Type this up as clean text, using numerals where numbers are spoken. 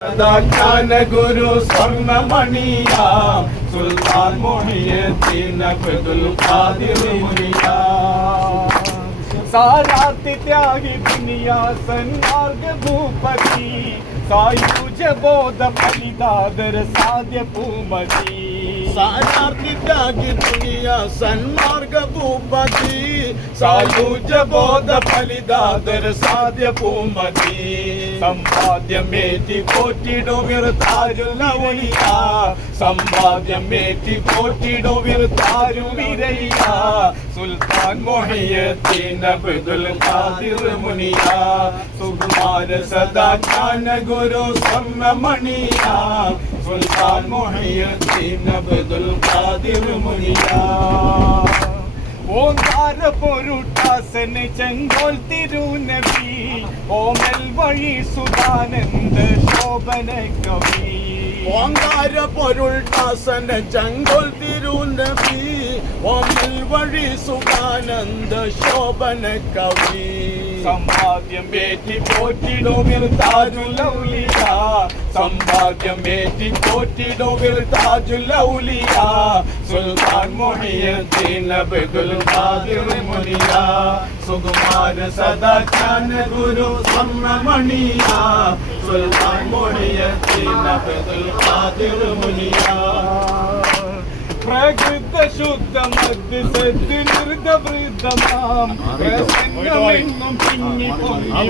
ജ്ഞാന ഗുരു സ്വർണമണിയാം സുൽത്താൻ മുഹിയുദ്ദീൻ അബ്ദുൽ ഖാദിർ മുനിയാം സാരാത്തി ത്യാഗി ദുനിയാ സന്മാർഗ ഭൂപതി സായുജ ബോധ ഫലിതാദര സാധ്യ ഭൂമതി സാരാർത്ഥി ത്യാഗി ദുനിയാ സന്മാർഗ ഭൂപതി സായുജ ബോധ ഫലിതാദര സാധ്യ ഭൂമതി സമ്പാദ്യമേറ്റി പോറ്റിടുവിർ താരുലവലിയ സമ്പാദ്യമേറ്റി പോറ്റിടുവിർ താരുവിരയ്യ സുൽത്താൻ മുഹിയുദ്ദീൻ അബ്ദുൽ ഖാദിർ മുനിയ സുകുമാര സദാ ജ്ഞാന ഗുരു സ്വർണമണിയ സുൽത്താൻ മുഹിയുദ്ദീൻ അബ്ദുൽ ഖാദിർ മുനിയ ഓങ്കാര പൊരുട്ടാസന ചെങ്കോൽ തിരുനബി ഓമൽ വഴി സുധാനന്ദ ശോഭന കവി ഓങ്കാര പൊരുട്ടാസന ചെങ്കോൽ തിരുനബി ഓമൽ വഴി സുധാനന്ദ ശോഭന കവി സമ്പാദ്യമേറ്റി പോറ്റിടുവിർ താജുലൗലിയ സമ്പാദ്യമേറ്റി പോറ്റിടുവിർ താജുലൗലിയ സുൽത്താൻ മുഹിയുദ്ദീൻ അബ്ദുൽ ഖാദിർ മുനിയ സുകുമാര സദാ ജ്ഞാന ഗുരു സ്വർണമണിയ സുൽത്താൻ മുഹിയുദ്ദീൻ അബ്ദുൽ ഖാദിർ മുനിയ പ്രകൃത ശുദ്ധ മധ്യ സദ്യ നിർദ്ദ വൃദ്ധമാം പ്രസന്നമെന്നും പിന്നി പൊങ്ങി